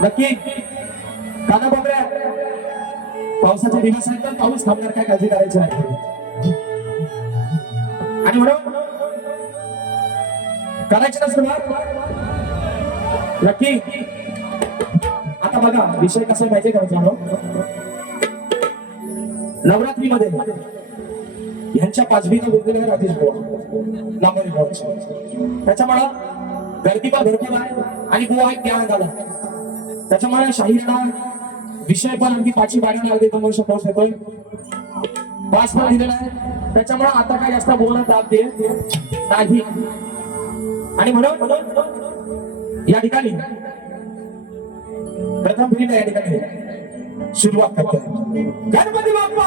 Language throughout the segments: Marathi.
नक्की काना बाबऱ्या पावसाचे दिवस आहेत तर पाऊस थांबणार काय काळजी करायची नाही आणि म्हणून करायची ना सुरुवात नक्की आता बघा विषय कसा माहितीये का मित्रांनो नवरात्रीमध्ये ह्यांच्या पाचवीला बोललेला आहे राजेश बुवा लांबोरी बुवा त्याच्यामुळे गर्दी पण भरपूर आहे आणि बुवा एक ज्ञान झाला त्याच्यामुळे शाहीरला विषय पण अगदी पाचवी बारावी लागते तो वर्ष पाऊस येतोय पास पण दिलेला आहे त्याच्यामुळे आता काय जास्त बोलणं दाब दे नाही आणि म्हणून या ठिकाणी प्रथम फेरीला या ठिकाणी सुरुवात करतो गणपती बाप्पा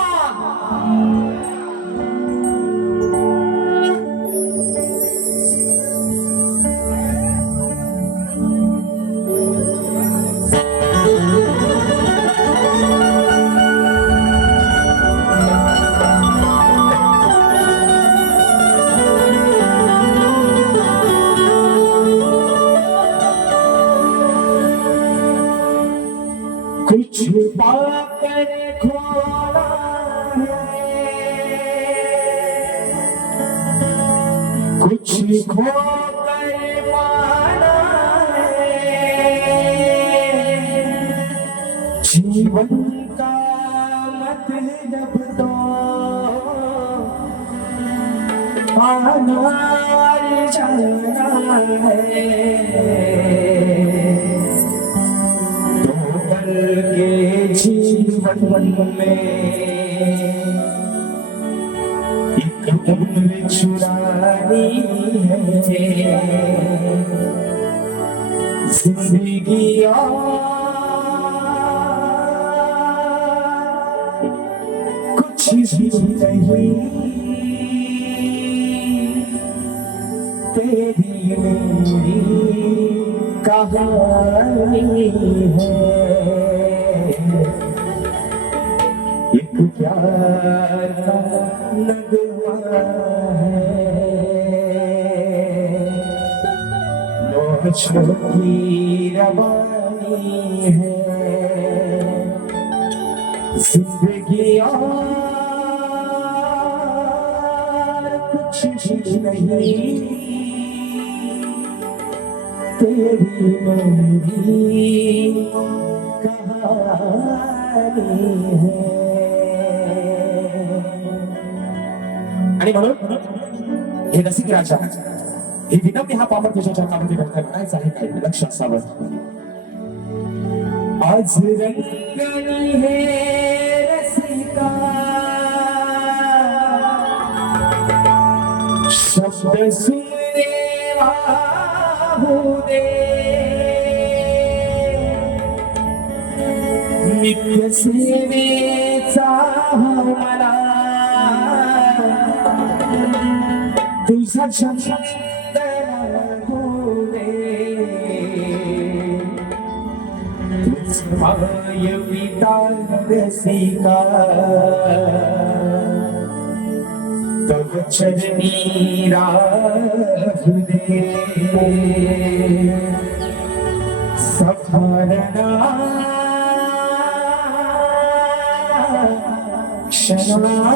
कुछ पाकर खोना है कुछ खोकर पाना है जीवन का मतलब तो आना जाना है के जीवन में एक उम्र चुरानी है जिंदगी कुछ भी नहीं तेरी मेरी कहानी है एक प्यार का नगमा है नौशों की रवानी है जिंदगी और कुछ भी नहीं तेरी मेरी कहानी है आणि म्हणून हे रसिक राजा हे विनम्य हा पापड तुझ्या चरणामध्ये करताय म्हणायचं आहे काय लक्ष असावं आज रंगणी हे रसिका शब्द सुनने दे नित्य सेवेचा मला तुझा छंद लागू दे तुझ माय पिता रसिका तव चरणी राहू दे सफरना क्षणा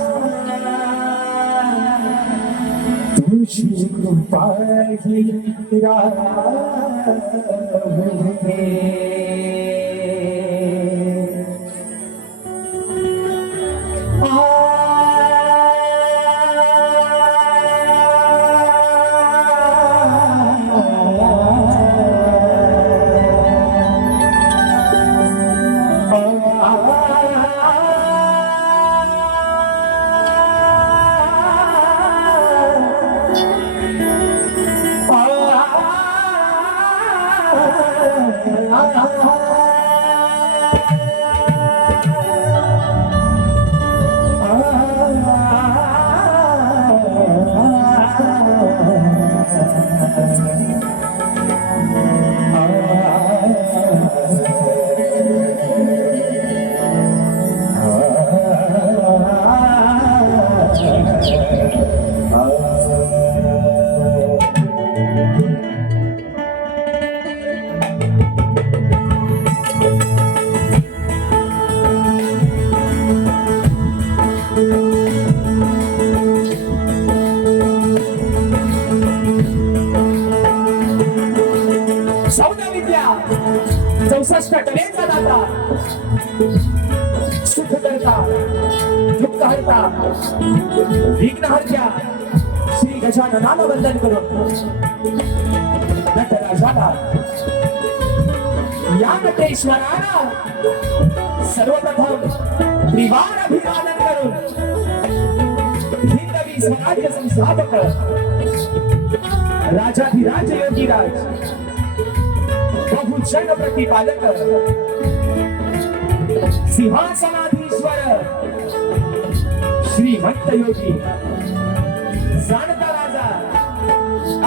तुझी कृपा ही राहू दे सुख करता दुःख हरता विघ्न हरत्या श्री गजाननाला वंदन करून नटराजाला या नटेश्वराला सर्वप्रथम त्रिवार अभिवादन करून हिंदवी स्वराज्य संस्थापक राजाधिराज योगीराज बहुजन प्रतिपादक सिंहासनाधीश्वर श्रीमंत योगी जाणता राजा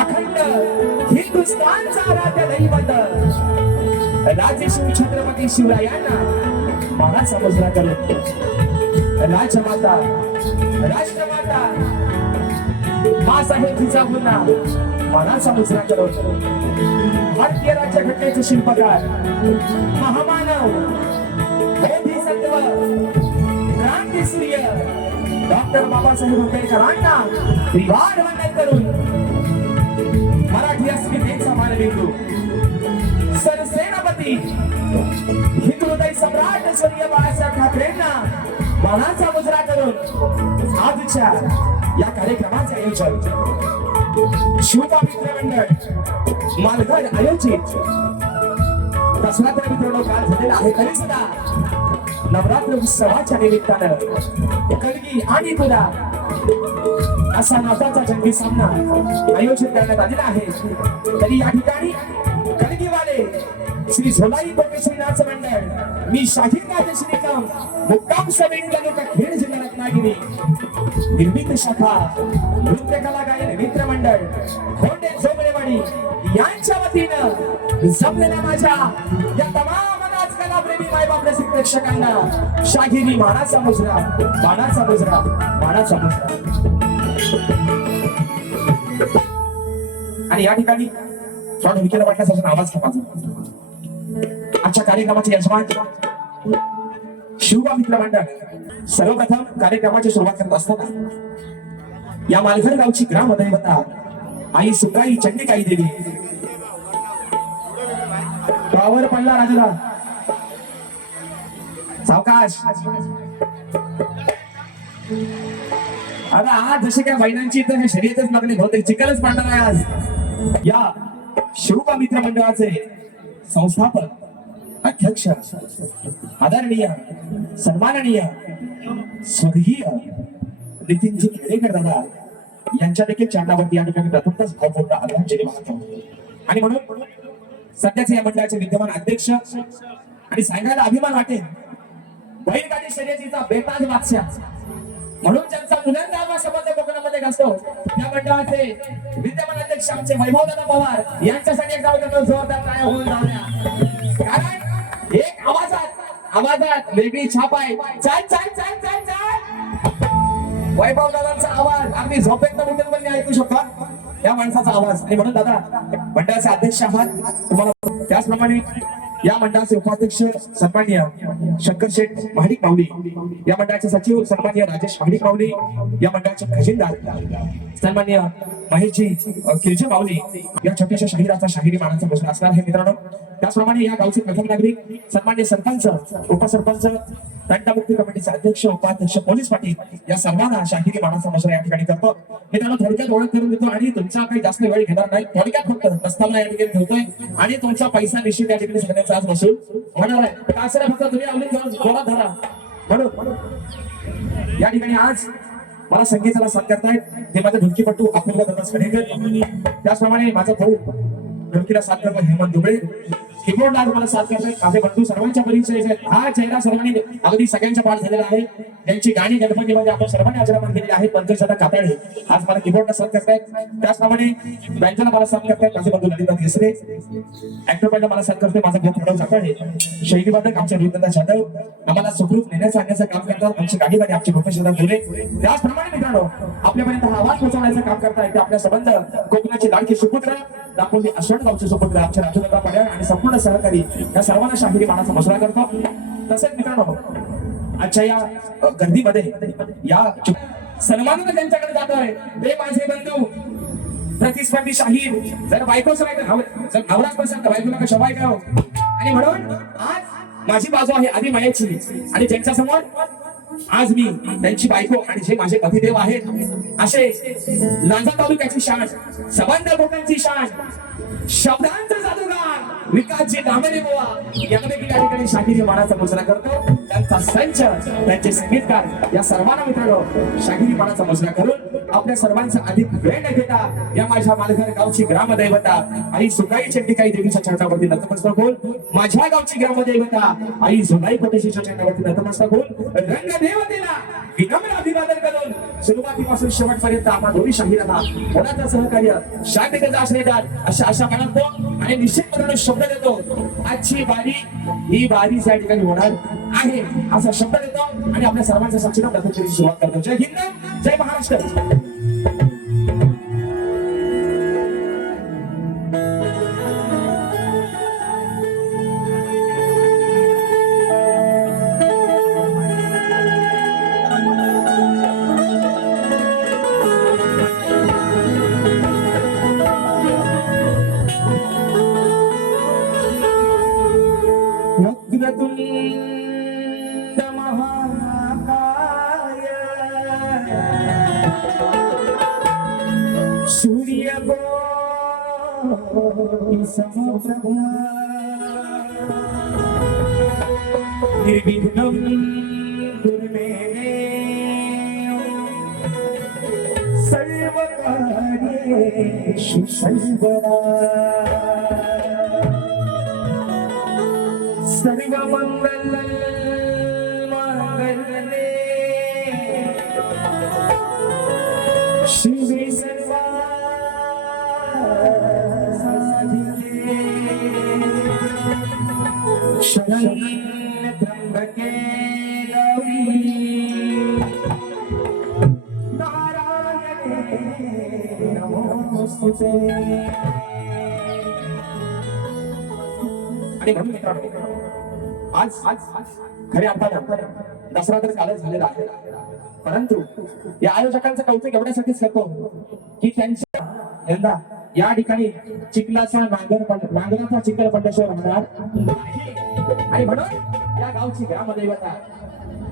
अखंड हिंदुस्थानचा आराध्य दैवत राजश्री छत्रपती शिवरायांना मानाचा मुजरा करून राजमाता राष्ट्रमाता मासाहेब जिजाऊंना मानाचा मुजरा करून भारतीय राज्यघटनेचे शिल्पकार महामानव बोधिसत्व क्रांती सूर्य डॉक्टर बाबासाहेब आंबेडकरांना त्रिवार वंदन करून मराठी अस्मितेचा मानबिंदू सरसेनापती हिंदुहृदय सम्राट स्वर्गीय बाळासाहेब ठाकरेंना मानाचा मुजरा करून आजच्या या कार्यक्रमाचे आयोजन शिवबा मित्र मंडळ मालघर आयोजित दसरा तर मित्रांनो काल झालेला आहे तरी सुद्धा नवरात्र उत्सवाच्या निमित्तानं कलगी आणि तुला असा नाताचा जंगी सामना आयोजित करण्यात आलेला आहे तरी या ठिकाणी कलगीवाले श्री झोलाई कोटे श्रीनाथ मंडळ मी शाहीर राजश्री निकम मुक्काम समेत तालुका खेड जिल्हा रत्नागिरी निर्मित शाखा नृत्य कला गायन मित्र मंडळ खोंडे जोगळेवाडी यांच्या वतीनं जमलेल्या माझ्या या तमाम नाच कला प्रेमी मायबाप रसिक प्रेक्षकांना शाहिरी मानाचा मुजरा मानाचा मुजरा मानाचा मुजरा. आणि या ठिकाणी थोडा ढोलकीला वाटण्यासाठी आवाज घ्या. आजच्या कार्यक्रमाचे यजमान शिवबा मित्र मंडळ सर्वप्रथम कार्यक्रमाची सुरुवात करत असताना या मालघर गावची ग्रामदैवता आई सुकाई चंडिकाई देवी गावावर पडला राजाला सावकाश. आता आज जसे काय महिलांची तर शर्यतच लागली बहुतेक चिकलच पाडणार आहे आज. या शिवबा मित्र मंडळाचे संस्थापक अध्यक्ष आदरणीय सन्माननीय स्वर्गीय नितीनजी खेडेकर दादा यांच्या देखील चरणावरती या ठिकाणी प्रथमतच भावपूर्ण आदरांजली वाहतो. आणि म्हणून सध्याचे या मंडळाचे विद्यमान अध्यक्ष आणि सांगायला अभिमान वाटेल बैलगाडी शर्यतीचा बेताज बादशाह म्हणून ज्यांचा मुलांना संबंध कोकणामध्ये गाजतो त्या मंडळाचे विद्यमान अध्यक्ष आमचे वैभवदादा पवार यांच्यासाठी एक गाव जोरदार टाळ्या होऊन जाऊया. कारण एक आवाजात वेगळी छाप आहे. चाल चाल चाल चाल चाल वैभव दादांचा आवाज अगदी झोपेत पण ऐकू शकता या माणसाचा आवाज. आणि म्हणून दादा मंडळाचे अध्यक्ष आहात तुम्हाला त्याचप्रमाणे या मंडळाचे उपाध्यक्ष सन्माननीय शंकर शेठ महाडिक माऊली, या मंडळाचे सचिव सन्माननीय राजेश महाडिक माऊली, या मंडळाचे खजिनदार सन्माननीय महेशजी किरजे माऊली या छोट्याशा शाहिराचा शाहिरी मानाचा प्रश्न असणार आहे मित्रांनो. त्याचप्रमाणे या गावचे प्रथम नागरिक सन्माननीय सरपंच उपसरपंच तंटामुक्ती कमिटीचे अध्यक्ष उपाध्यक्ष पोलीस पाटील या सर्वांना शाहिरी मानाचा प्रश्न या ठिकाणी करतो मित्रांनो. थोडक्यात ओळख करून देतो आणि तुमचा काही जास्त वेळ घेणार नाही. थोडक्यात फक्त प्रस्तावना या ठिकाणी ठेवतोय आणि तुमचा पैसा निश्चित या ठिकाणी सगळ्यांचा आज वसूल होणार आहे. कासरा फक्त तुम्ही आवडून घेऊन जोरात धरा. म्हणून या ठिकाणी आज मला संगीताला साथ करतायत ते माझे ढोलकीपट्टू अपूर्व दादा खडेकर, त्याचप्रमाणे माझा भाऊ ढोलकीला साथ करतो हेमंत दुबळे, कीबोर्डला मला साथ करतायत माझे बंधू सर्वांच्या परिचय आहेत. हा चेहरा सर्वांनी अगदी सगळ्यांच्या पाठ झालेला आहे. त्यांची गाणी गणपतीमध्ये आपण सर्वांनी आचरण केलेली आहेत. पंकजदादा कातळे आज मला कीबोर्डला साथ करतायत. त्याचप्रमाणे बँजोला मला साथ करतायत माझे बंधू ललिता केसरे, ऍक्टर बँडला मला साथ करते माझा भाऊ प्रणव चाकळे, शैली वादक आमचे रुद्रदास जाधव, आम्हाला सुखरूप नेण्याचं आणण्याचं काम करतात आमची गाडीमध्ये आमचे प्रोफेशनल बोले. त्याचप्रमाणे मित्रांनो आपल्यापर्यंत हा आवाज पोहोचवण्याचं काम करतायत ते आपल्या संबंध कोकणाची लाडकी सुपुत्र दापोली अश्वण गावचे सुपुत्र आमचे राजूदादा पड्याळ आणि संपूर्ण सहकारी या सर्वांना शाहिरी मानाचा मसुरा करतो. तसेच मित्रांनो आजच्या या गर्दीमध्ये या सन्मान त्यांच्याकडे जातोय ते माझे बंधू प्रतिस्पर्धी शाहीर. जर बायकोच नाही तर जर नवराच पसंत बायकोला कशा बायका. आणि म्हणून आज माझी बाजू आहे आधी मायाची, आणि ज्यांच्या समोर आज मी त्यांची बायको आणि जे माझे पतिदेव आहेत असे लांजा तालुक्याची शान, सबंध लोकांची शान, शब्दांचा जादूगार विकासजी दामले बुवा यापैकी या ठिकाणी शाहिरी मानाचा मुजरा करतो. त्यांचा संच, त्यांचे संगीतकार या सर्वांना मित्रांनो शाहिरी मानाचा मुजरा करून आपल्या सर्वांचा अधिक वेळ न घेता या माझ्या मालघर गावची ग्रामदैवता आई सुकाई चंडिकाई देवीच्या चरणावरती नतमस्तक होऊन, माझ्या गावची ग्रामदैवता आई सुकाई कोटेशीच्या चरणावरती नतमस्तक होऊन रंगदेवतेला विनम्र अभिवादन करून सुरुवातीपासून शेवटपर्यंत आपण दोन्ही शाहिरांना मोलाचं सहकार्य शांततेचा आश्रयदार अशा आशा मानतो आणि निश्चितपणे शब्द देतो आजची बारी ही बारी या ठिकाणी होणार आहे असा शब्द देतो आणि आपल्या सर्वांच्या साक्षीने प्रथम सुरुवात करतो. जय हिंद, जय महाराष्ट्र. वक्रतुंड महाकाय सूर्यकोटि समप्रभा निर्विघ्नं कुरु मे सर्वकार्येषु सर्वदा. सर्वमंगल मंगले शिवे सर्वासाधिके शरण्ये त्र्यंबके गौरी नारायणे नमोस्तुते. आणि म्हणून मित्रांनो आज खऱ्या अर्थाने दसरा तर कालच झालेला आहे, परंतु या आयोजकांचं कौतुक एवढ्यासाठीच करतो की त्यांच्या यंदा या ठिकाणी चिखलाचा नांगराचा चिखल पड्याशिवाय राहणार आणि म्हणून या गावची ग्रामदैवता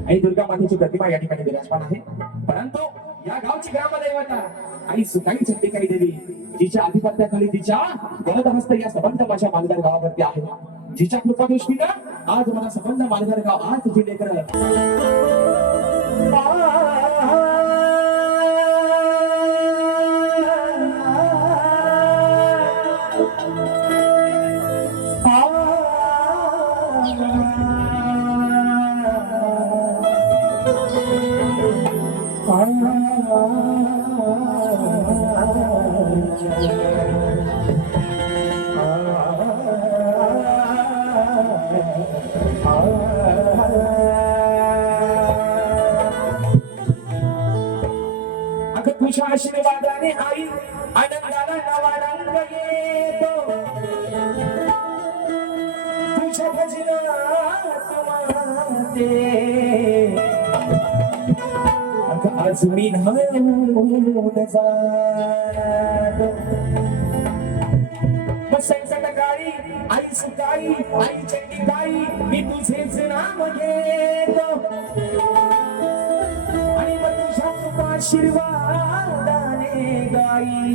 आई दुर्गा मातेची प्रतिमा या ठिकाणी विराजमान आहे. परंतु या गावची ग्रामदैवता आई सुकाई चंडिकाई देवी जिच्या आधिपत्याखाली तिच्या वरदहस्त या सबंध माझ्या मालगार गावावरती आहे, जिच्या कृपा दृष्टीनं आज मला सबंध मालगार गाव आज तुझी लेकर तुझ्या आशीर्वादाने आई आनंदाला नवा रंग येतो, तुझ्या भजनात माते आज मी न्हाऊन जातो. मग संकटकाळी आई सुकाई आई चंडिकाई मी तुझेच नाव घेतो आणि मग तुझ्या कृपा आशीर्वादाने गाई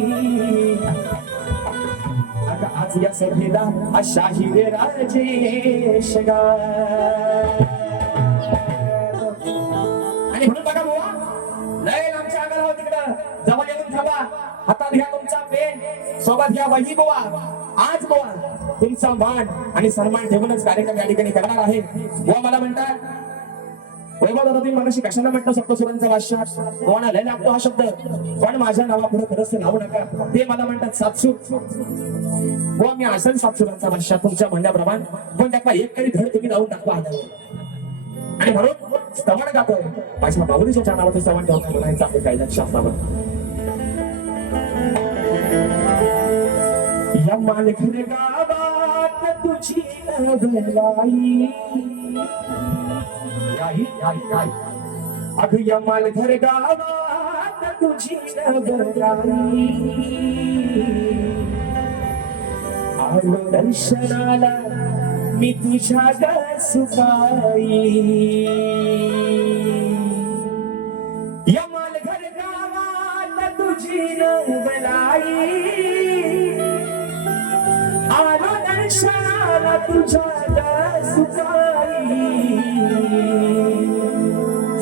आता आज या सभेला अशा हिरे राजेश आणि म्हणून बघा बुवा लय आमच्या अंगाला हो तिकडं जवळ येऊन थांबा, हातात घ्या तुमचा पेन, सोबत घ्या वही बुवा. आज बुवा तुमचा मान आणि सन्मान ठेवूनच कार्यक्रम या ठिकाणी करणार आहे. बुवा मला म्हणतात वैभव दादा तुम्ही मगाशी कशाला म्हटलं सप्तसुरांचा वाश्यात कोणा लय लागतो हा शब्द, पण माझ्या नावापुढे खरंच लावू नका. ते मला म्हणतात सातसूर. बुवा मी असेल सातसुरांचा वाश्यात तुमच्या म्हणण्याप्रमाणे, पण त्याला एक तरी धड तुम्ही लावून टाकवा आणि म्हणून स्तवन गातोय माझ्या बाबुलीच्या चरणावरती स्तवन ठेवून म्हणायचं आहे कायद्यात शास्त्रावर. या मालघर गावात तुझी नवलाई अग या मालघर गावात तुझी नवलाई आलो दर्शनाला मी तुझ्या सुखाई या मालघर गावात तुझी नवलाई आलो दर्शनाला तुझ्या सुखाई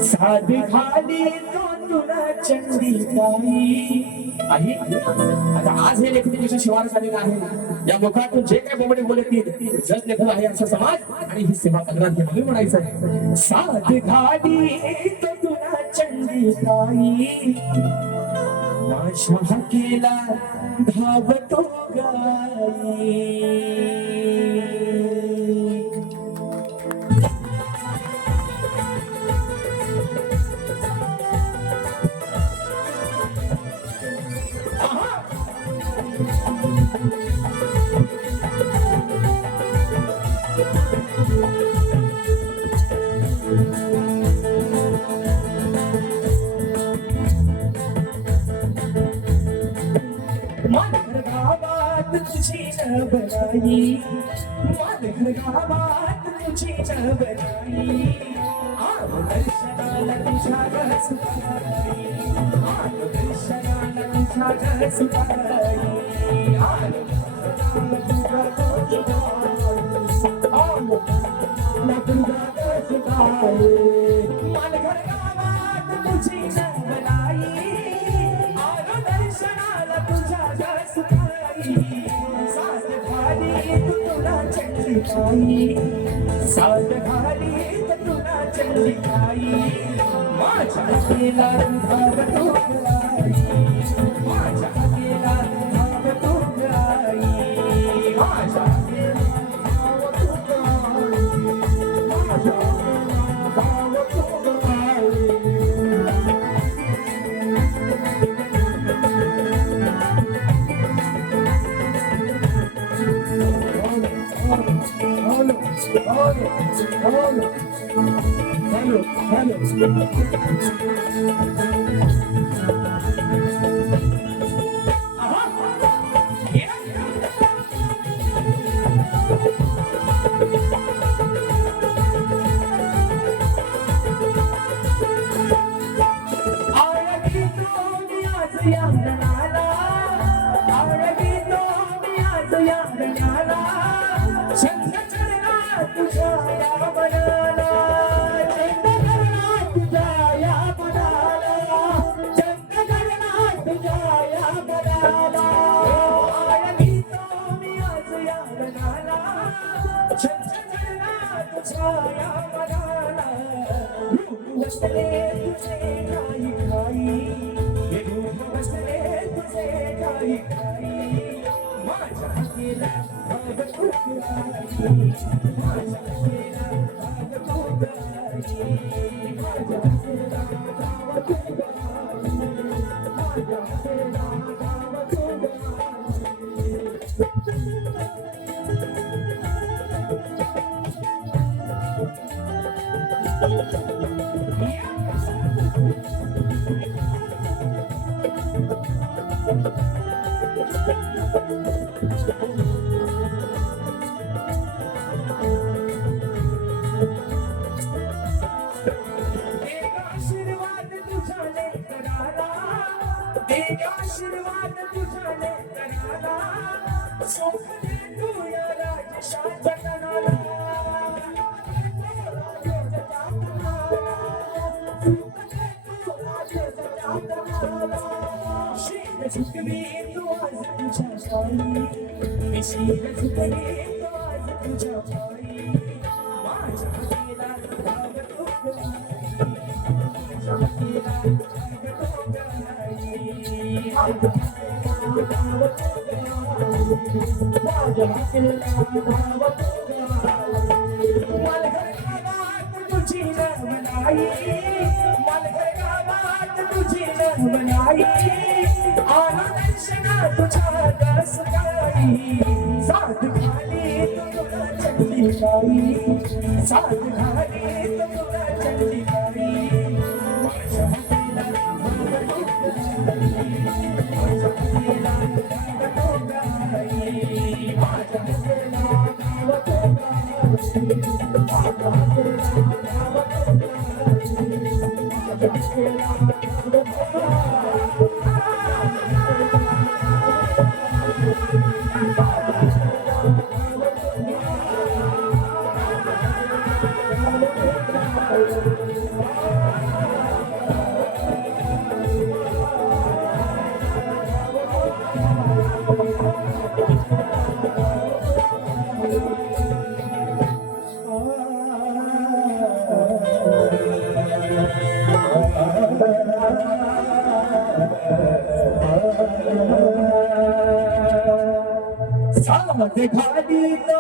साध खाली तो तुला चंडिकाई आई आता आज हे लेखनीच्या शिवार झालेला आहे या मुखातून जे काय बोबडे बोलतील जग लेखन आहे असा समाज आणि ही सेवा पदरात घेऊन म्हणायचं साध खाली तो तुला चंडिकाई नाशा केला धावतो गाई मालघर गावात तुझी नवलाई मालघर गावात तुझी नवलाई आलो दर्शनाला तुझ्या सुखाई आलो दर्शनाला तुझ्या सुखाई आलो दर्शनाला तुझ्या सुखाई मालघर गावात तुझी नवलाई आलो दर्शनाला तुझ्या सुखाई साथ घाली तुला चंडिकाई साथ घाली तुला चंडिकाई माझ्या केला धाव तू गाई माझ्या केला धाव तू गाई माझ्या केला धाव तू गाई माझ्या केला धाव तू गाई आशीर्वाद तुझ्या लेकराला सुख दे तू या राजशाच्या कणाला शीर झुकवी तू आज तुझ्या पायी शीर झुकवी तू आज तुझ्या पायी माझ्या केला भाव तू माझ्या केला मालघर गावात तुझी नवलाई मालघर गावात तुझी नवलाई आलो दर्शना तुझ्या सुखाई साथ घाली तुला चंडिकाई साथ घाली तुला चंडिकाई माझ्या साथ खाली तो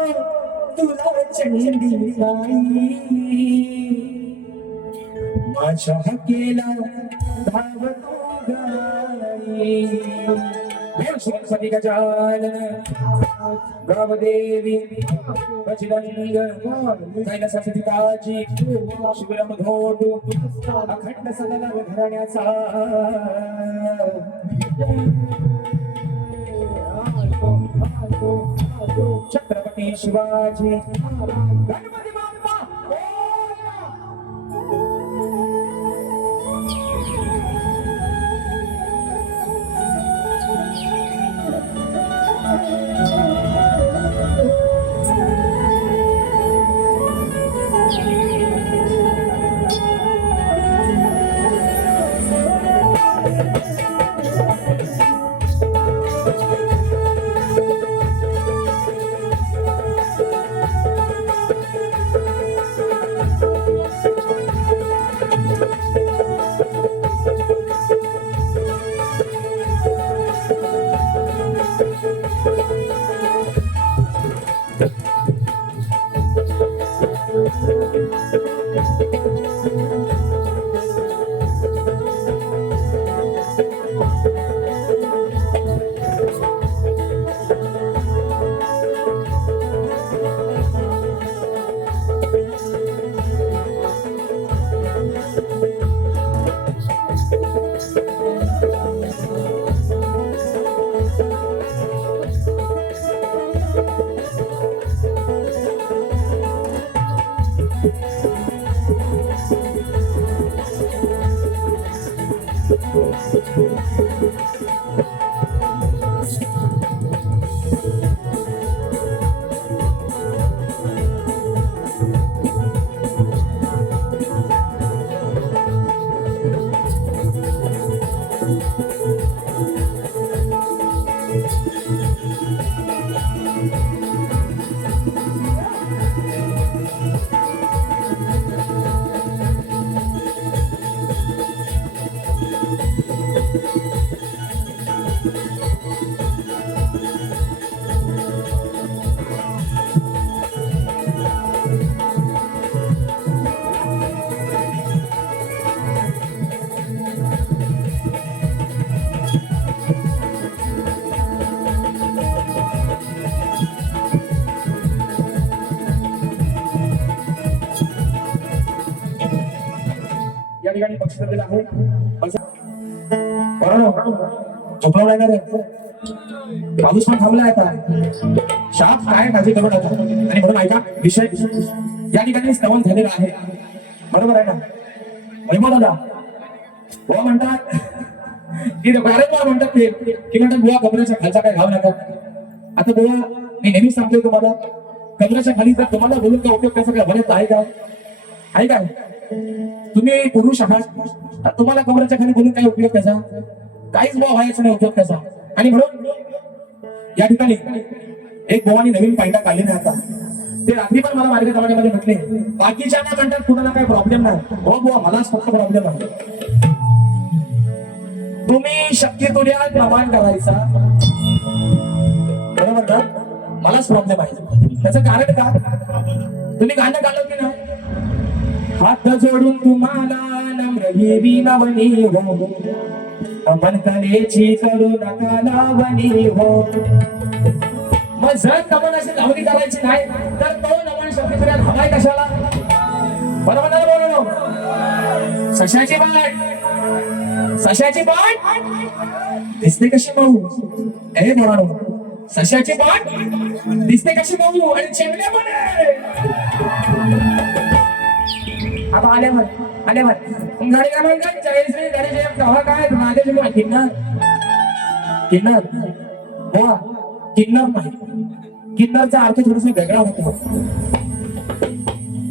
तुला चंडी माझ्या हकेला धावतो गाई सरस्वती गजानन गावदेवी बजरंग कैलासाची काळजी शिवराम धोटू अखंड सदला घराण्याचा छत्रपती शिवाजी गणपती बाप्पा या ठिकाणी बक्षीस दिलेलं आहे झोपला नाही रे पाऊस पण थांबला आता शाप काय माझी करून आता आणि म्हणून ऐका विषय या ठिकाणी स्तवन झालेला आहे बरोबर आहे ना महिमा दादा बुवा म्हणतात की बरेच बुवा म्हणतात ते की म्हणतात बुवा कमरेच्या खालचा काय घाव नका आता बुवा मी नेहमीच सांगतोय तुम्हाला कमरेच्या खाली जर तुम्हाला बोलून का उपयोग त्याचा काय बरेच आहे काय तुम्ही पुरुष आहात तुम्हाला कमरेच्या खाली बोलून काय उपयोग त्याचा काहीच भाव व्हायचा नाही उपयोग त्याचा आणि म्हणून या ठिकाणी एक भावानी नवीन पायटा काढली नाही आता ते रात्री पण मला मार्ग दवाखान्यामध्ये म्हटले बाकीच्या ना म्हणतात कुणाला काही प्रॉब्लेम नाही हो बुवा मलाच फक्त प्रॉब्लेम आहे तुम्ही शक्य तुर्या प्रमाण करायचा बरोबर ना मलाच प्रॉब्लेम आहे त्याचं कारण का तुम्ही गाणं गाणं की ना हात जोडून तुम्हाला नम्र ही विनवणी हो मन कलेची करू नका लावणी हो मग जर नमन अशी लावणी करायची नाही तर तो नमन शब्द हवाय कशाला बरोबर ना बोललो सशाची पाठ दिसते कशी मऊ ए म्हणून सशाची पाठ दिसते कशी मऊ आणि चेवड्या पण आता आल्या आले बर गाडी क्रमांक 40 गाडीचे प्रवाह काय राजेश बुवा किन्नर किन्नर बुवा किन्नर नाही किन्नरचा अर्थ थोडासा वेगळा होतो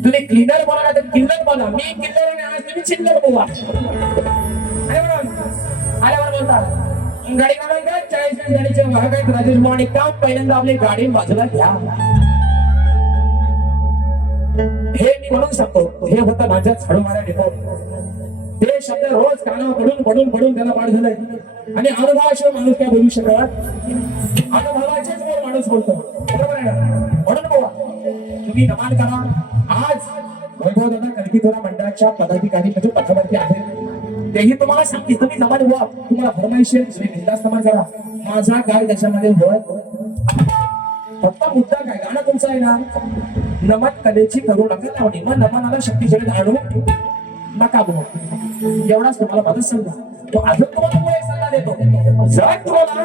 तुम्ही क्लीनर बोला तर किल्लर बोला मी किल्लर आणि आज तुम्ही चिल्लर बुवा अरे म्हणून आल्यावर बोलता गाडी क्रमांक 40 गाडीचे वाहक आहेत राजेश बुवा आणि काम पहिल्यांदा आपली गाडी बाजूला घ्या हे मी म्हणून सांगतो हे होतं माझ्या झाडू मारा डेपो ते शब्द रोज कानावर पडून त्याला पाठ झालंय आणि अनुभवाशिवाय माणूस काय बोलू शकत अनुभवाचेच माणूस बोलतो बरोबर आहे ना म्हणून बोला तुम्ही नमान करा आज वैभव दादा कणकीथोरा मंडळाच्या पदाधिकारी म्हणजे पथावरती आहेत तेही तुम्हाला सांगतील तुम्ही नमान व्हा तुम्हाला फरमाईशी तुम्ही बिंदास नमान करा माझा काय त्याच्यामध्ये होत फक्त मुद्दा काय गाणं तुमचं आहे ना नमन कलेची करू नका लावणी मग नमनाला शक्तीशाली आणू नका बोल एवढाच तुम्हाला माझं सल्ला तो अजून तुम्हाला पुढे सल्ला देतो जर तुम्हाला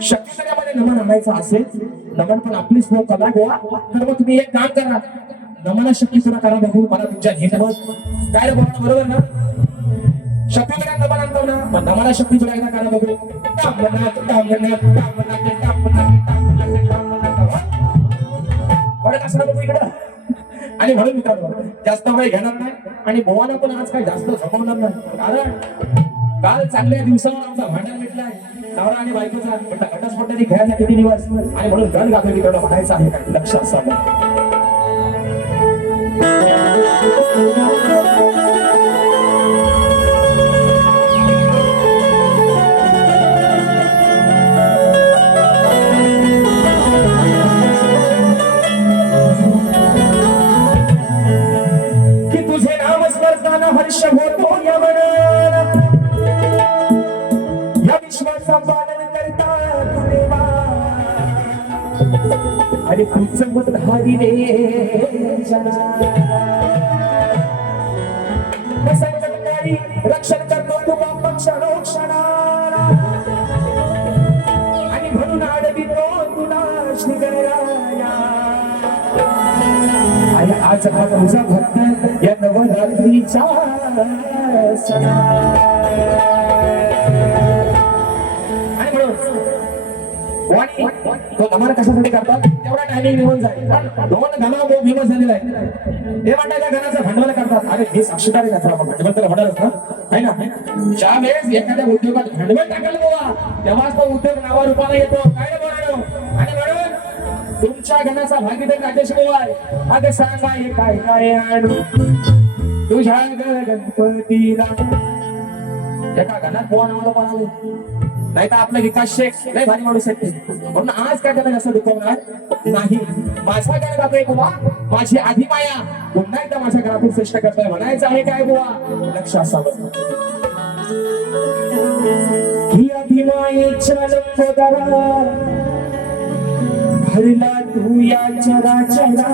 शक्तीशालीमध्ये नमन आणायचं असेल नमन पण आपलीच कला गोवा तर मग तुम्ही एक काम करा नमना शक्तीशाली करा बघू मला तुमच्या हिंमत काय रे बोलणं बरोबर ना शक्तीशाली नमन आणतो ना मग नमना शक्तीशाली एकदा करा बघू इकडं आणि म्हणून मित्रांनो जास्त वेळ घेणार नाही आणि भोवाना पण आज काही जास्त झोपवणार नाही कारण काल चांगल्या दिवसावर आमचा भांडण मिटलाय नवरा आणि बायकोचा घटस्फोटाने खेळायचा किती दिवस आणि म्हणून गण गातो मित्रांनो म्हणायचं आहे काय लक्ष असावं हर्ष होतो या मनाला या विश्वाचा पालन करता देवा आणि तुझं मत हरी रे संकटकारी रक्षण करतो तुला क्षणोक्षणाला आणि म्हणून आडवितो तुला श्री गणराया आणि आज हा तुझा भक्त या नवरात्रीचा सणा आणि म्हणून तो नमन कशासाठी करतात तेवढा टायमिंग निघून जाईल दोन गाणं खूप फेमस झालेला आहे ते म्हणतात त्या गाण्याचं भांडवल करतात अरे हे साक्षीदार आहे त्याचा भांडवल तर भांडवलच ना आहे ना ज्या वेळेस एखाद्या उद्योगात भांडवल टाकलं बाबा तेव्हाच तो उद्योग नावा रूपाला येतो काय बोलणं आणि म्हणून तुमच्या गणाचा भागीदार राजेश गोवाय अगं सांगा हे काय काय आणू तुझ्या गणपतीला एका गणात पोहा नावाला पण आले नाही तर आपला विकास शेख लय भारी माणूस आहे म्हणून आज काय त्याला असं दुखवणार नाही माझा गण जातोय बुवा माझी आधी माया पुन्हा एकदा माझ्या घरातून श्रेष्ठ करतोय म्हणायचं आहे काय बुवा लक्ष असावं ही आधी मायेच्या लंबोदरा भरला तू या चराचरा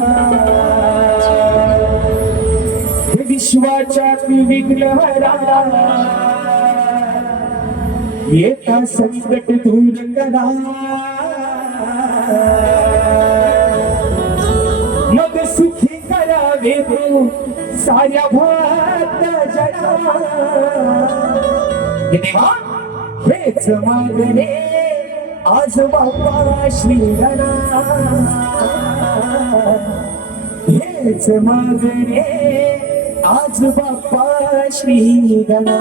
हे विश्वाच्या तू विघ्नहरा येता संकट दूर करा मग सुखी करावे तू साऱ्या भात जरा देवा हेच मागणे आज बाप्पा श्री गणा हेच मागणे आज बाप्पा श्री गणा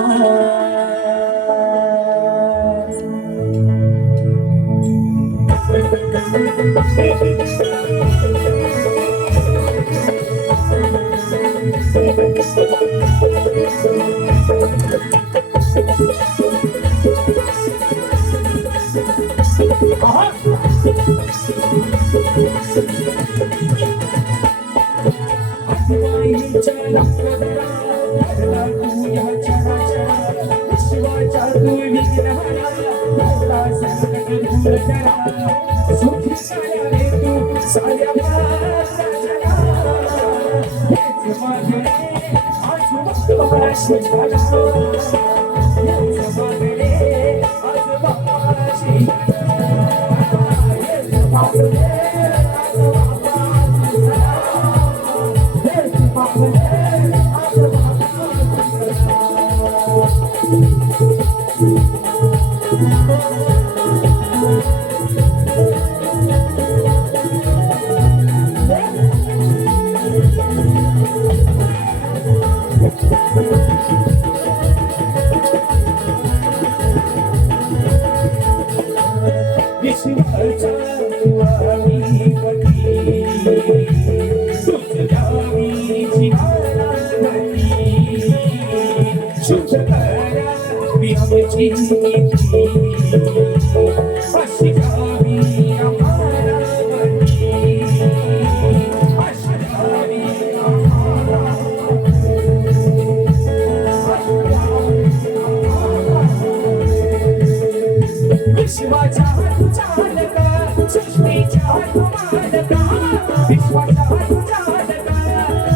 विश्वाचा वाणी पटी तुझ्या वीची आराधनी शुद्ध करा मी आमची नीती अशी गावी आम्हाला बनी अशी गावी विश्वाचा चालका सृष्टीच्या मालका विश्वाचा चालका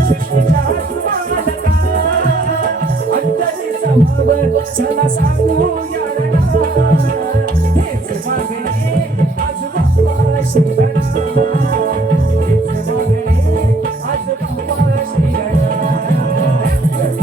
सृष्टीच्या मालका अंतरीचा भाव चला सांगू याला हेच मागणे आज बाप्पा श्रीगणा हेच मागणे आज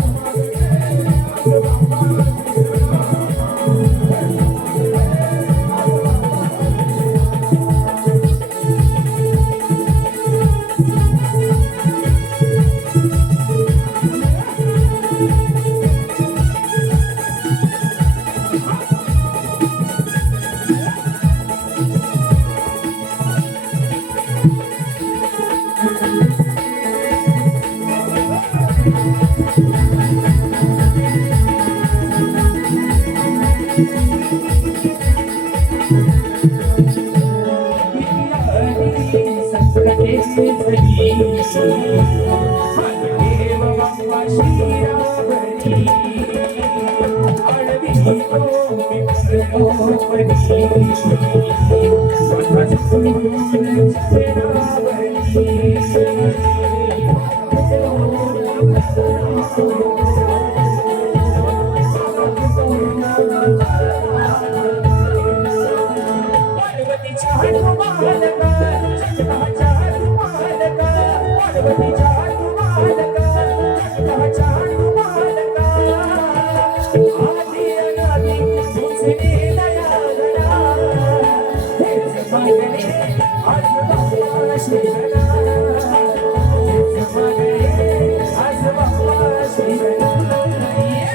बाप्पा श्रीगणा हेच मागणे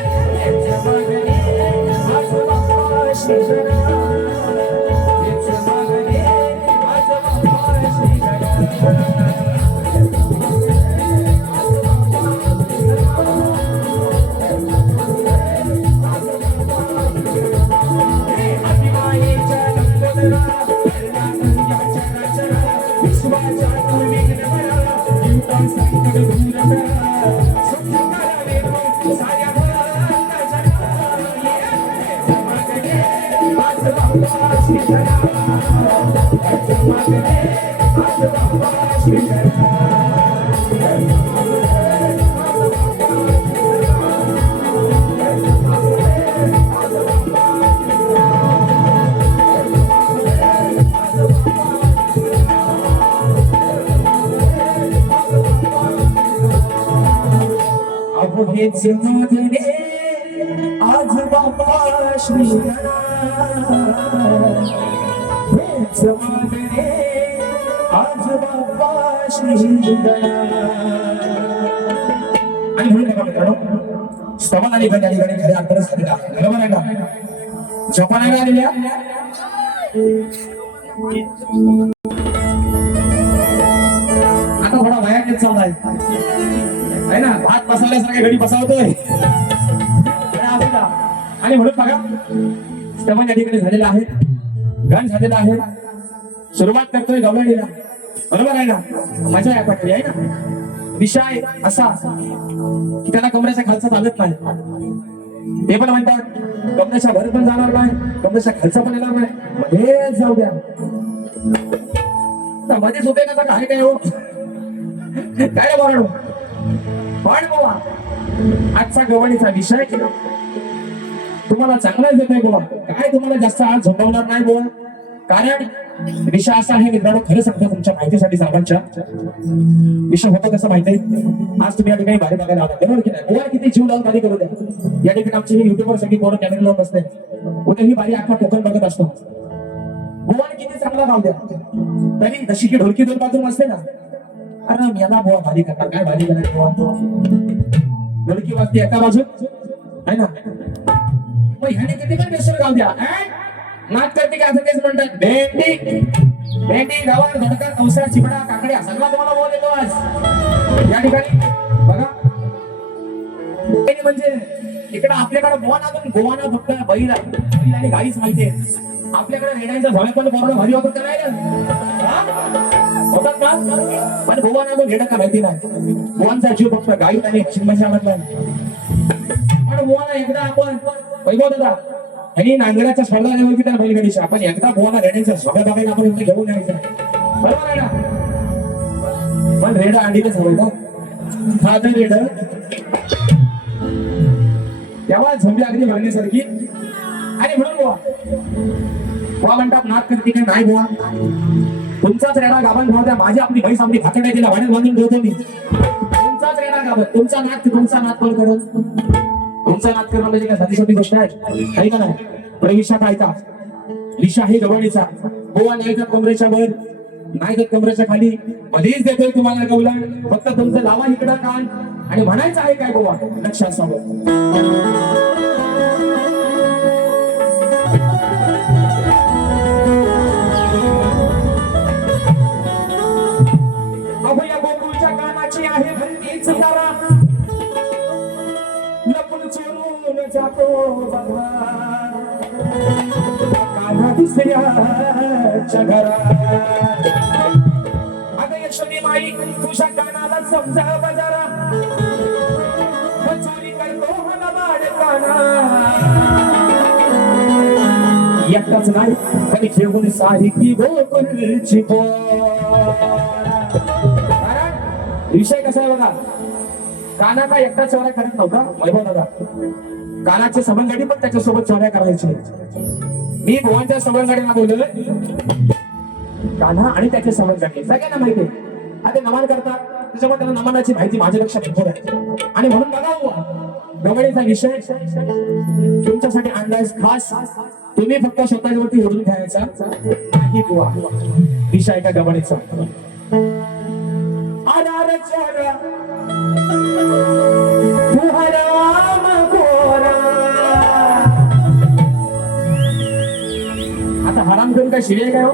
आज बाप्पा श्रीगणा हेच मागणे आज बाप्पा श्रीगणा. आणि म्हणून काय मित्रांनो स्तवन आणि गण आणि गणेश अंतरच झालेला बरोबर आहे का? झोपायला आलेल्या आता थोडा वयाने चाललाय आहे ना भात बसवल्यासारख्या घडी बसावतोय आणि म्हणून बघा स्तवन या ठिकाणी झालेला आहे गण झालेला आहे सुरुवात करतोय गवळणीला बरोबर आहे ना मजा आहे पाठी आहे ना विषय असा की त्याला कमरेच्या खालचा चालत नाही ते पण म्हणतात कमरेच्या भर पण जाणार नाही कमरेच्या खालचा पण येणार नाही मध्येच जाऊ द्या मध्येच उपयोगाचा काय काय हो काय बोलाडू पण बाबा आजचा गवळणीचा विषय तुम्हाला चांगलाच येतोय बाबा काय तुम्हाला जास्त आज झोपवणार नाही बाबा कारण विषय असा आहे मित्रांनो, खरं सांगतो तुमच्या माहितीसाठी सर्वांच्या. विषय होतो कसं माहितीये, आज तुम्ही या ठिकाणी बारी बघायला आला बरोबर की नाही. गोवा किती जीव लावून बारी करू द्या. या ठिकाणी आमची ही युट्यूबवर सगळी पोरं कॅमेरा लावून बसते. उद्या ही बारी अख्खा कोकण बघत असतो. गोवा किती चांगला गाव द्या, तरी जशी की ढोलकी दोन बाजून असते ना, अरे याला बुवा बारी करणार, काय बारी करणार बुवा. ढोलकी वाजते एका बाजू आहे ना, मग ह्याने किती पण बेसूर गाव द्या. नाच करते की असं तेच म्हणतात. भेंडी भेंडी गवार धडका कौसा चिपडा काकड्या सगळा तुम्हाला बोल येतो आज या ठिकाणी बघा. म्हणजे इकडे आपल्याकडे गोवाना फक्त बैल आणि गाईच माहितीये. आपल्याकडे रेड्यांच्या झोळ्या पण बरोबर भारी वापर करायला होतात ना, पण गोवाना पण रेडा का माहिती नाही. गोवांचा जीव फक्त गाई आणि चिंबाच्या म्हटलं. पण गोवाना एकदा आपण वैभव दादा आणि नांगराच्या स्पर्धा घेऊन की त्या बैलगाडीच्या आपण एकदा गोवाना रेड्यांच्या झोळ्या बघायला आपण इथे घेऊन यायचं बरोबर आहे ना. पण रेडा अंडीलाच हवं का खात रेड तेव्हा झोंबी अगदी भरण्यासारखी. आणि म्हणून बुवा म्हणतात नाक करते काय नाही बुवा, तुमचाच रेडा गाभण भाव द्या. माझी आपली म्हैस आपली भाकड तिला भाड्यात बांधून ठेवतो मी. तुमचाच रेडा गाभण, तुमचा नाक पण करत. तुमचा नाक करणं म्हणजे काय साधी सोपी गोष्ट आहे काही का नाही. प्रविशात ऐका, लिशा आहे गवळीचा. गोवा न्यायचा कमरेच्या वर, नाही तर कमरेच्या खाली. मध्येच देतोय तुम्हाला गवला, फक्त तुमचं लावा इकडं कान आणि म्हणायचं आहे काय गोवा लक्ष असावं. अभया गोकुळच्या कानाची आहे भरतीच तारा, लपून चोरून जातो बघा काना दुसऱ्याच्या घरात. अगं यशोदी माई तुझ्या कानाला समजा बजारा, चोरी करतो हा बाळकाना. एकटाच नाही पण घेऊन सारी की गोकुळची विषय कसा आहे बघा. काना का एकटा चोऱ्या करत नव्हता वैभव दादा, कानाचे सबंधगाडी पण त्याच्यासोबत चोऱ्या करायची. मी भुवांच्या सबंधगाडीला बोललोय, कान्हा आणि त्याचे सबंधगाडी सगळ्यांना माहिती आहे. आता नमन करतात त्याच्यामुळे त्यांना नमनाची माहिती माझ्यापेक्षा भरपूर आहे. आणि म्हणून बघा गवळीचा विषय तुमच्यासाठी आणलाय खास. तुम्ही फक्त स्वतःवरती ओढून घ्यायचा नाही बुवा. विषय का गवळीचा आता हराम करून काय शिवी काय हो.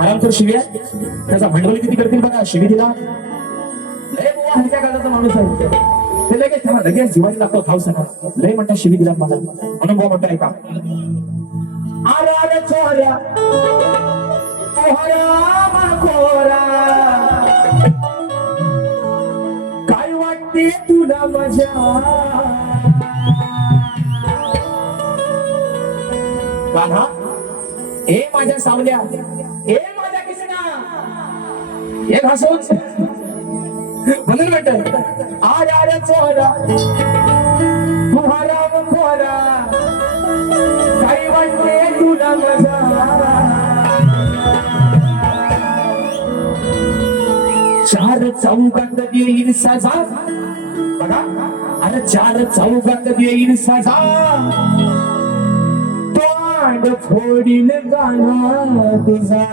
हराम करून शिवी त्याचा भांडवल किती करतील बघा. शिवी दिला लय बुवा हलक्या काळाचा माणूस आहे, ते लगेच त्याला लगेच जीवानी लागतो खाऊ सका. लय म्हणता शिवी दिला मला, म्हणून बुवा म्हणतो ऐका. अरे चोऱ्या तू हराम खोरा, काय वाटते तुला मजा. कान्हा ए माझ्या सावल्या, ए माझ्या किसना, एक हसून म्हणून म्हणत आर्या चोरा तू हराम खोरा, काही वाटते तुला मजा. चार चौकात देईल सजा बघा, अरे चार चौकात देईल सजा, तोंड फोडील गाणं तुझा.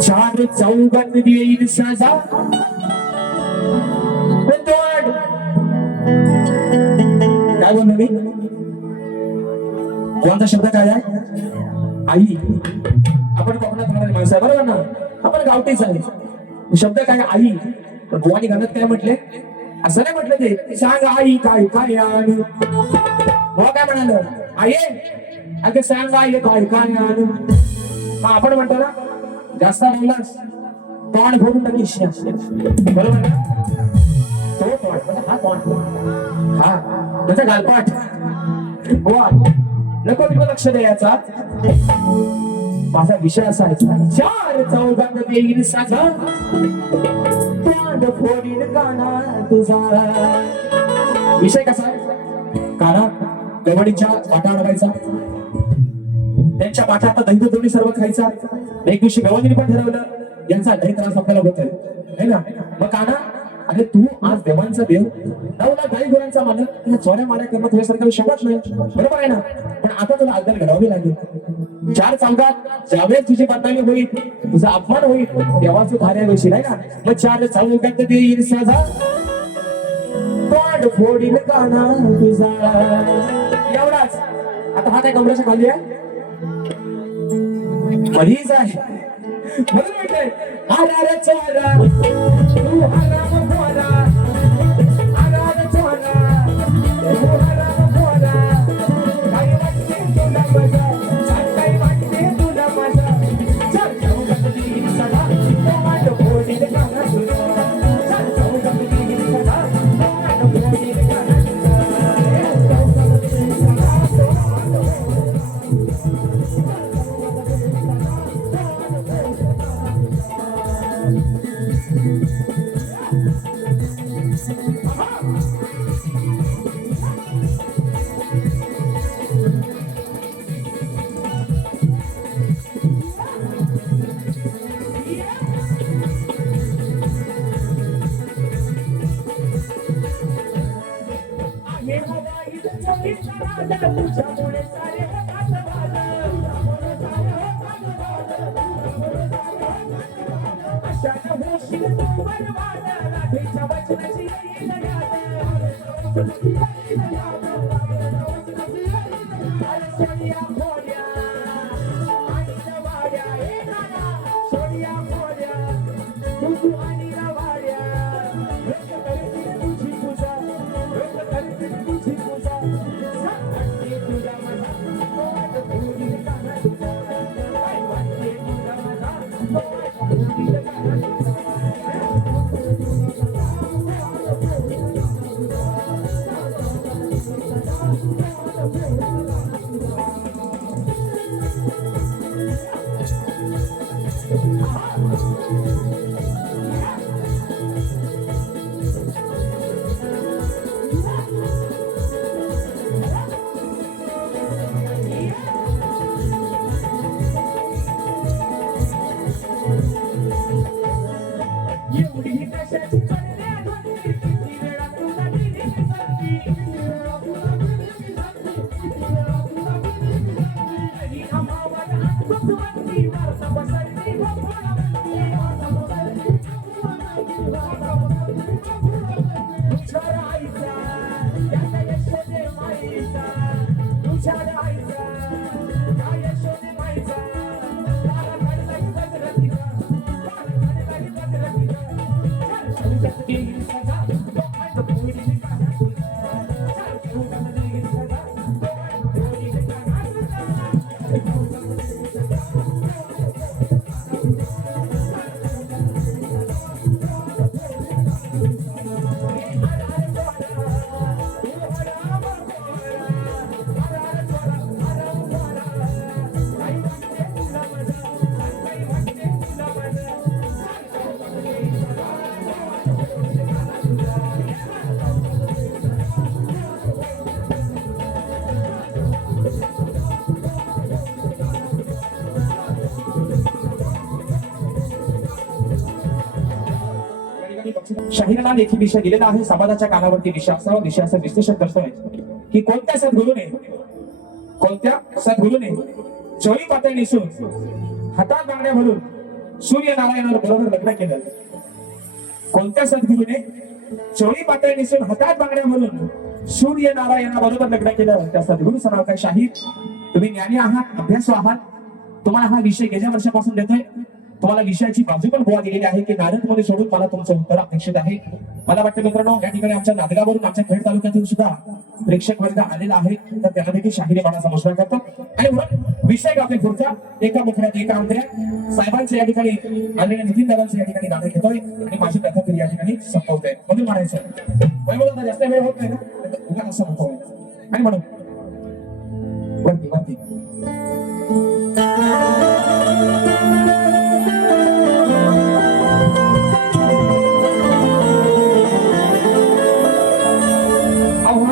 चार चौकात देईल सजा, तोंड काय बोललो मी. कोणता शब्द काय आहे. आई. आपण कोकणात राहणारी माणसं आहे बरोबर ना, आपण गावठीच आहे. शब्द काय आई. पण गोवानी गाण्यात काय म्हटले, असं नाही म्हटलं ते सांग आई काय काय आणि बुवा काय म्हणाल आई अगं सांग आई काय काय आणि. आपण म्हणतो ना जास्त बोललास तोंड फोडून टाकीस बरोबर ना. तो तोंड हा तोंड हा म्हणजे गालपाट. बुवा नको तिकडे लक्ष द्यायचा. माझा विषय असा आहे चार चौघात देईल साजा, तोंड फोडील गाणं तुझा. विषय कसा आहे काना गवडीच्या पाठा अडवायचा, त्यांच्या पाठा आता दही दोन्ही सर्व खायचा. एक दिवशी गवडीने पण ठरवलं यांचा लय त्रास आपल्याला होतोय है ना. मग काना अरे तू आज देवांचा देव, 9 लाख गाई गुरांचा मालक, चोऱ्या माऱ्या करणं तुझ्यासारखा शोभत नाही, बरोबर आहे ना. पण आता तुला अद्दल घडावी लागेल. 4 चौकात ज्यावेळेस तुझी बदनामी होईल, तुझा अपमान होईल, तेव्हा तू धाऱ्या होशील आहे ना. मग 4 चौकात देईल साधा तोंड फोडील काना तुझा. एवढाच. आता हा काय कमरेच्या खाली आहे, मरीज आहे म्हणून म्हटलंय आरा चोरा तू हराम खोरा, आरा चोरा तू हराम खोरा. काय वाटते तुला मजा, काय वाटते तुला मजा, चल चौकात देईल सदा तोंड फोडील काना तुझा. चल चौकात देईल सदा तोंड फोडील काना तुझा. चौकात देईल सदा तुझ्यामुळे सारे होतात वाद, अशानं होशील तू बरबाद, राधेच्या वचनाची येईल याद. सोनिया खोड्या आणि रवाड्या, हे नाना सोनिया खोड्या तू आणि रवाड्या. लोक करतील तुझी पूजा, लोक करतील तुझी पूजा. वाटते तुला माझा तोंड फोडील काना तुझा, काय वाटते तुला माझा तोंड फोडील काना तुझा. एवढी कशाची पडल्या धोती, किती वेळा तुला दिली संधी, आणि अमावात अंकुशवंती वार्ता पसरली भोपाळावंती. तुझ्या राहायचा त्याचा यशोदे माईचा, तुझ्या राहायचा त्या यशोदे माईचा. तारा काढलाय गजरतीचा, तारा काढलाय गजरतीचा. चौकात देईल सदा तोंड फोडील काना तुझा. चौकात देईल सदा तोंड फोडील काना तुझा. शाहीराला देखील विषय दिलेला आहे. समाजाच्या कानावरती विषय असावा, विषयाचं विश्लेषण करतोय की कोणत्या सद्गुरूने चोळी पातळी नेसून हातात बांगड्या भरून सूर्यनारायणाला बरोबर लग्न केलं. कोणत्या सद्गुरूने चोळी पातळी नेसून हातात बांगड्या भरून सूर्यनारायणा बरोबर लग्न केलं. त्या सद्गुरू नाव काय? शाहीर तुम्ही ज्ञानी आहात, अभ्यासू आहात. तुम्हाला हा विषय गेल्या वर्षापासून देतोय. तुम्हाला विषयाची बाजू पण गोळा दिलेली आहे की नारद मध्ये सोडून मला तुमचं उत्तर अपेक्षित आहे. मला वाटतं मित्रांनो या ठिकाणी आमच्या नांदगावरून, आमच्या खेड तालुक्यातून सुद्धा प्रेक्षक वर्ग आलेला आहे. तर त्यांना देखील शाहिरी बाणाचा मुजरा करतो. आणि म्हणून विषय गावते पुढचा एका मुखड्यात एका अंतऱ्या साहेबांचं या ठिकाणी आलेल्या नितीन दादांचं या ठिकाणी गाणं घेतोय आणि माझी कथा तरी या ठिकाणी संपवतोय. म्हणून म्हणायचं वैभव जास्त वेळ होत नाही ना, उगा असं म्हणतो. आणि म्हणून वरती वरती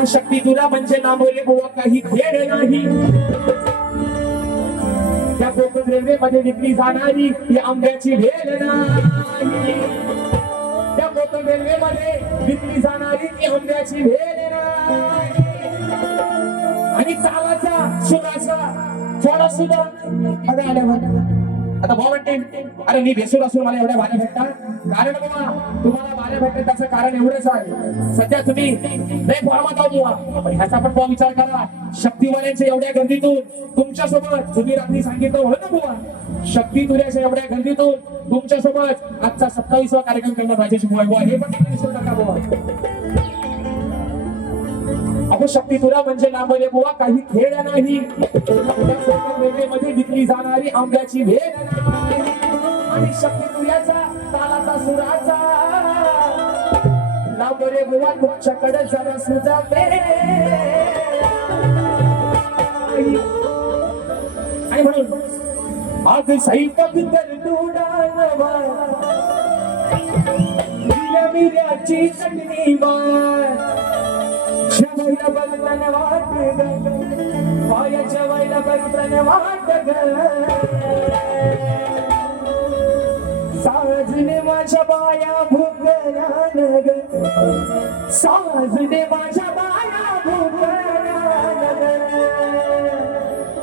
शक्ती शक्ती तुला म्हणजे लांबवले बुवा काही खेळ नाही. त्या कोकण रेल्वे मध्ये विकली जाणारी ही आंब्याची भेल नाही. त्या कोकण रेल्वे मध्ये विकली जाणारी ती आंब्याची भेल नाही. आणि चालाचा सुराचा थोडा सुद्धा अरे आल्यावर आता भाऊ म्हणते अरे मी भेसूर असून मला एवढ्या भाज्या भेटतात. कारण बाबा तुम्हाला भाज्या भेटतात त्याचं कारण एवढंच आहे, सध्या तुम्ही लय फॉर्मात आहोत बुवा. पण ह्याचा पण भाऊ विचार करा, शक्तिवाल्यांच्या एवढ्या गर्दीतून तुमच्यासोबत तुम्ही रात्री सांगितलं होतं ना बुवा, शक्ती तुझ्याच्या एवढ्या गर्दीतून तुमच्यासोबत आजचा 27वा कार्यक्रम करणार राजेश बुवा. हे पण तुम्ही विसरू नका बुवा. अगो शक्ती तुला म्हणजे लांबले बुवा काही खेळ नाही. रेल्वेमध्ये विकली जाणारी आंब्याची भेल नाही. आणि शक्ती तुझ्याचा तालाचा सुराचा लांबले बुवा तुमच्याकडे जरा सुद्धा आणि म्हणून आज स्वयंपाक तर दुडानवा मिऱ्याची चटणी बार जेवायला बघताना वाट ग, पाया जेवायला बघताना वाट ग. साजने माझ्या बाया भुगरान ग, साजने माझ्या बाया भुगरान ग.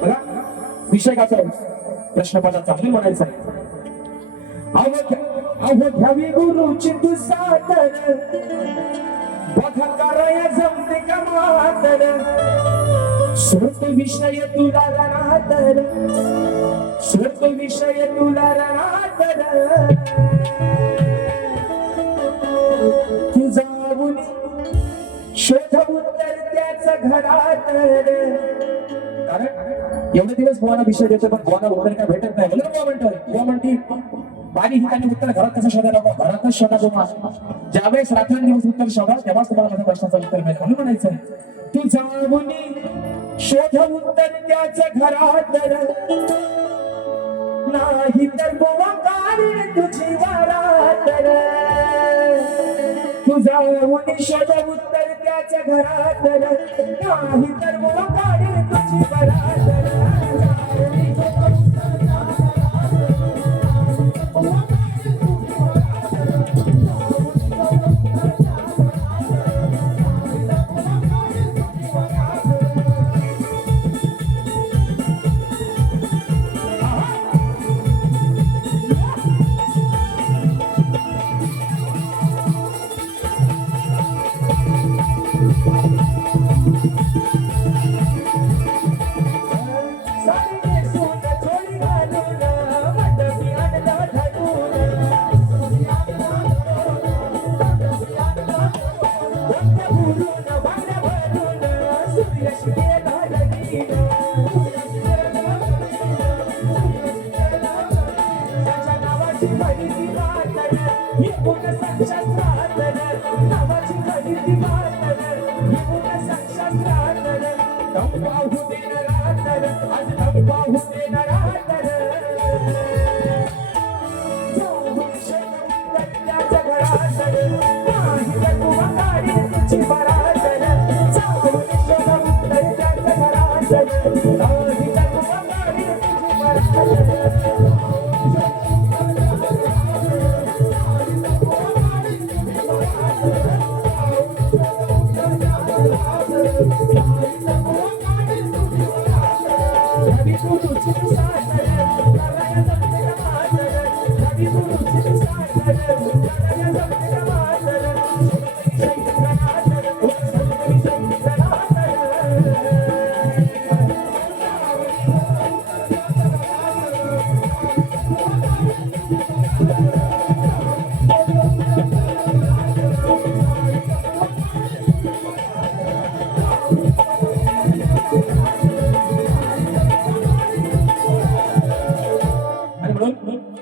बघा विषय कसा प्रश्नपदात चांगली म्हणायचं आहे. अहो घ्यावी गुरुची तू सादर, बघा कराया जमते का मातर. सोड विषय तुला राहतर, सोड विषय तुला राहतर. तू जाऊन शोध उत्तर त्याच घरात. कारण एवढे दिवस भवाना विषय देतो पण भवाना उत्तर काय भेटत नाही. म्हणून म्हणती बारी ठिकाणी उत्तर घरात कसं शोधायला, घरातच शोधा. तुम्हाला ज्यावेळेस रात्रंदिवस उत्तर शोधा तेव्हाच तुम्हाला माझ्या प्रश्नाचं उत्तर मिळेल. म्हणून म्हणायचं तू जाऊन शोध उत्तर त्याच घरात, नाही तर गोवा काढील तुझी वारात. तू जाऊन शोध उत्तर त्याच घरात, नाही तर गोवा काढील तुझी वारात.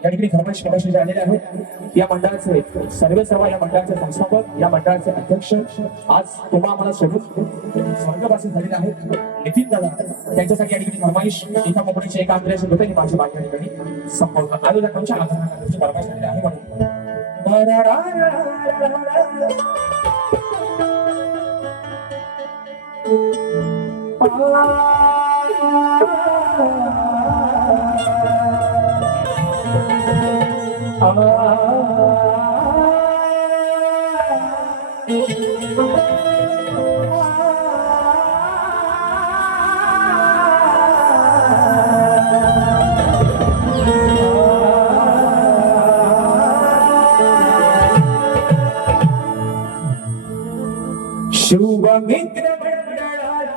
या ठिकाणी धर्मेश प्रकाश आलेले आहेत. या मंडळाचे सर्व या मंडळाचे संस्थापक, या मंडळाचे अध्यक्ष आज तुम्हा आम्हाला सोडून स्वर्गवासी झालेले आहेत नितीन दादा. त्यांच्यासाठी या ठिकाणी फरमाईश एका कंपनीचे एका आंतरराष्ट्रीय होते माझी बातमी या ठिकाणी संपवलं आयोजकांच्या आधाराची फरमाईश झालेली आहे. म्हणून शुभ मित्र मंडळाचे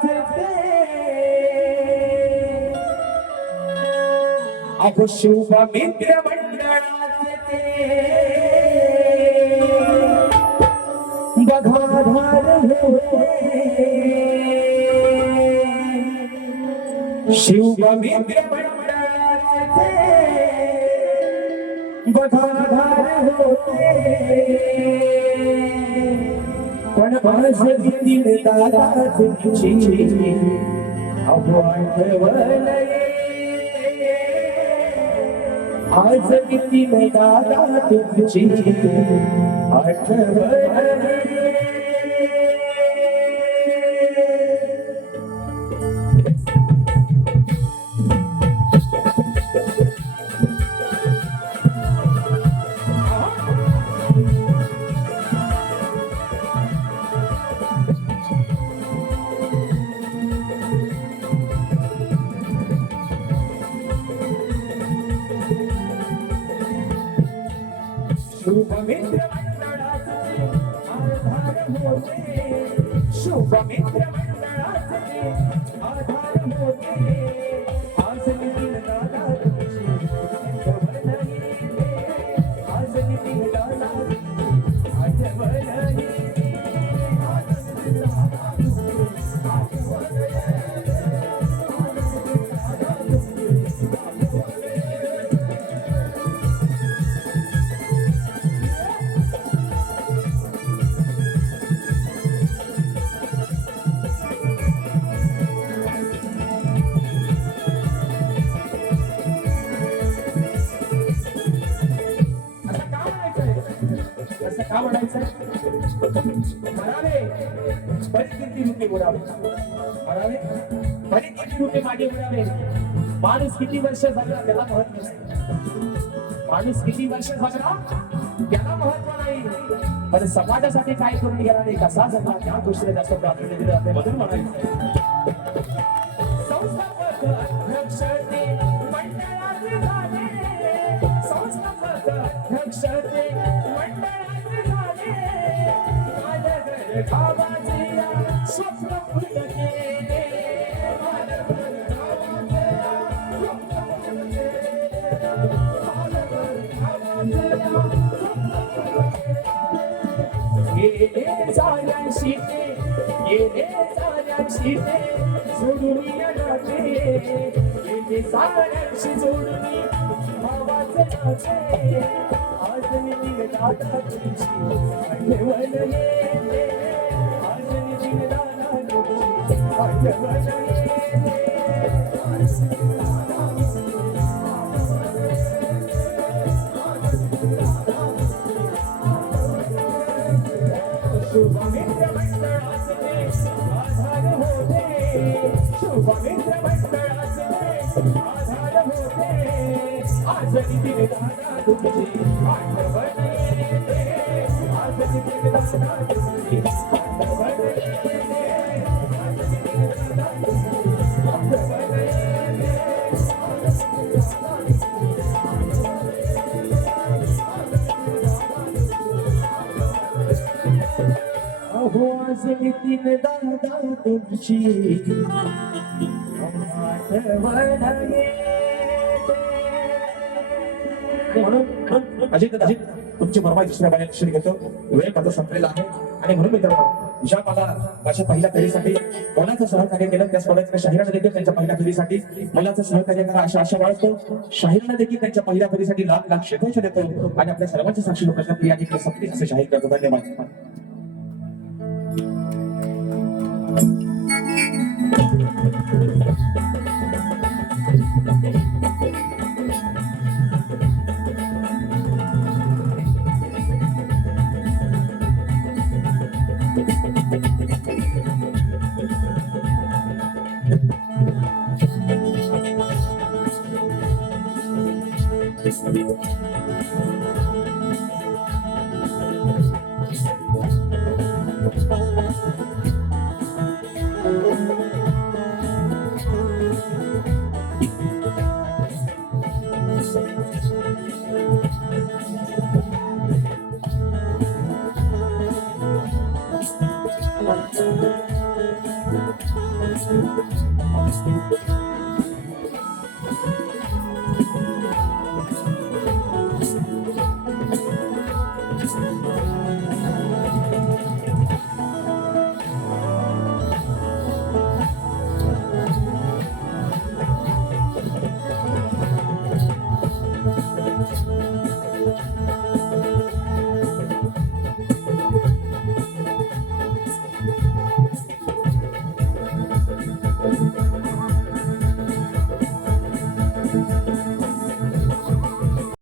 अहो शुभ मित्र मंडळाचे बघाधार शुभ मित्र मंडळाचे बघाधार होते पण आज दिन दादा तुमची अहो आठवण आज दिन दादा तुमची आठवण शुभ मित्र मंडळाचे आधार होते शुभ मित्र मंडळाचे आधार होते आज नितीन दादा तुमची आठवण येते आज नितीन दादा आठवण येते आज नितीन दादा तुमची आठवण येते असं का म्हणायचं म्हणावे परिस्थिती रूपे बोलावे म्हणावे परिस्थिती रूपे मागे बोलावे माणूस किती वर्ष जगला त्याला महत्व नाही माणूस किती वर्ष जगला त्याला महत्व नाही पण समाजासाठी काय करून गेला नाही कसा जगला त्या गोष्टीला जास्त प्राधान्य दिलं जाते म्हणून म्हणायचं संस्थापक अध्यक्ष ते मंडळाचे झाले संस्थापक अध्यक्ष ते मंडळाचे झाले माझ्या गावाचे स्वप्न पूर्ण केले माझ्या गावाचे स्वप्न पूर्ण केले माझ्या गावाचे ये साऱ्या शिते ये साऱ्या शिते सोडून येणारे ये साऱ्याशी जोडून भावाचे नाते आज निघ दादा तुमची आठवण येते आज निघ दादा तुमची आठवण येते शुभ मित्र मंडळाचे आधार होते शुभ मित्र मंडळाचे आधार होते आज नितीन दादा तुमची आठवण येते आज नितीन दादा तुमची आठवण येते आज नितीन दादा तुमची आठवण येते अहो आज नितीन दादा तुमची आठवण येते म्हणून अजित तुमची फरमाईश दुसऱ्या बाहेर घेतो वेळ माझा संपलेला आहे आणि म्हणून मित्रांनो ज्या मला माझ्या पहिल्या फेरीसाठी मुलाचं सहकार्य केलं त्याच मुलाचं शाहिरांना देखील त्यांच्या पहिल्या फेरीसाठी मुलाचं सहकार्य करा अशा आशा बाळगतो शाहिरांना देखील त्यांच्या पहिल्या फेरीसाठी लाख लाख शुभेच्छा देतो आणि आपल्या सर्वांच्या साक्षी लोकांच्या या ठिकाणी सक्ती असे जाहीर करतो धन्यवाद